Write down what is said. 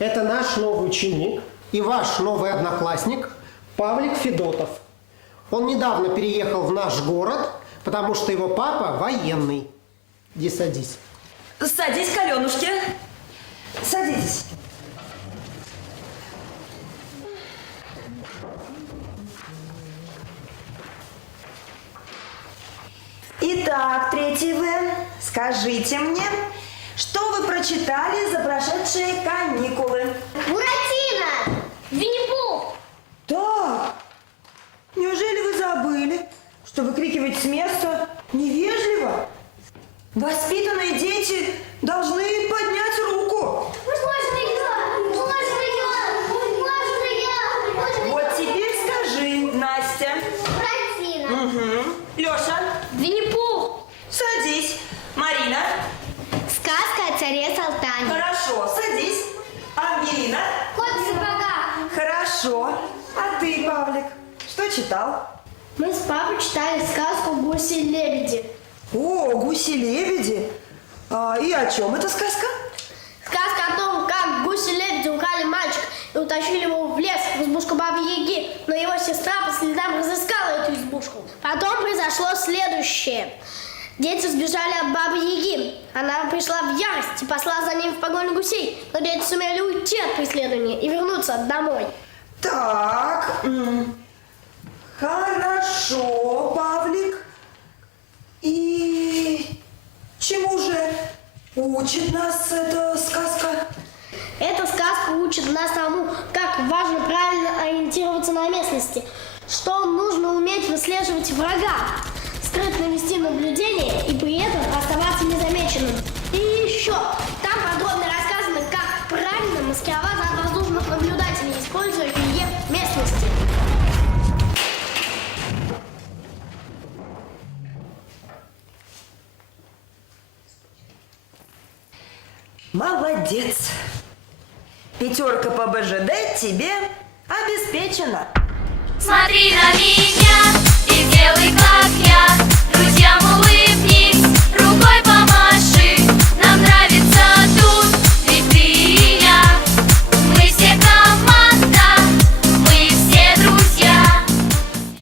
Это наш новый ученик и ваш новый одноклассник Павлик Федотов. Он недавно переехал в наш город, потому что его папа военный. Иди садись. Садись, Каленушки. Садитесь. Итак, третий В, скажите мне, что вы прочитали за прошедшие каникулы? Буратино! Винни-Пух! Так, неужели вы забыли, что выкрикивать с места невежливо? Воспитанные дети должны поднять руку. Вот теперь скажи, Настя. Буратино! Угу. Леша, Винни-Пух! садись. Марина. Сказка о царе Салтане. Хорошо, садись. Ангелина. Кот в сапогах. Хорошо. А ты, Павлик, что читал? Мы с папой читали сказку «Гуси-лебеди». О, гуси-лебеди. И о чем эта сказка? Сказка о том, как гуси-лебеди украли мальчика и утащили его в лес, в избушку Бабы-Яги. Но его сестра по следам разыскала эту избушку. Потом произошло следующее. Дети сбежали от Бабы-Яги. Она пришла в ярость и послала за ним в погоню гусей. Но дети сумели уйти от преследования и вернуться домой. Так, хорошо, Павлик. И чему же учит нас эта сказка? Эта сказка учит нас тому, как важно правильно ориентироваться на местности, что нужно уметь выслеживать врага, скрытно вести наблюдение и при этом оставаться незамеченным. И еще, там подробно рассказано, как правильно маскироваться от воздушных наблюдателей, используя рельеф местности. Молодец. Пятерка по БЖД тебе обеспечена. Смотри на меня и делай как я, друзьям улыбайся.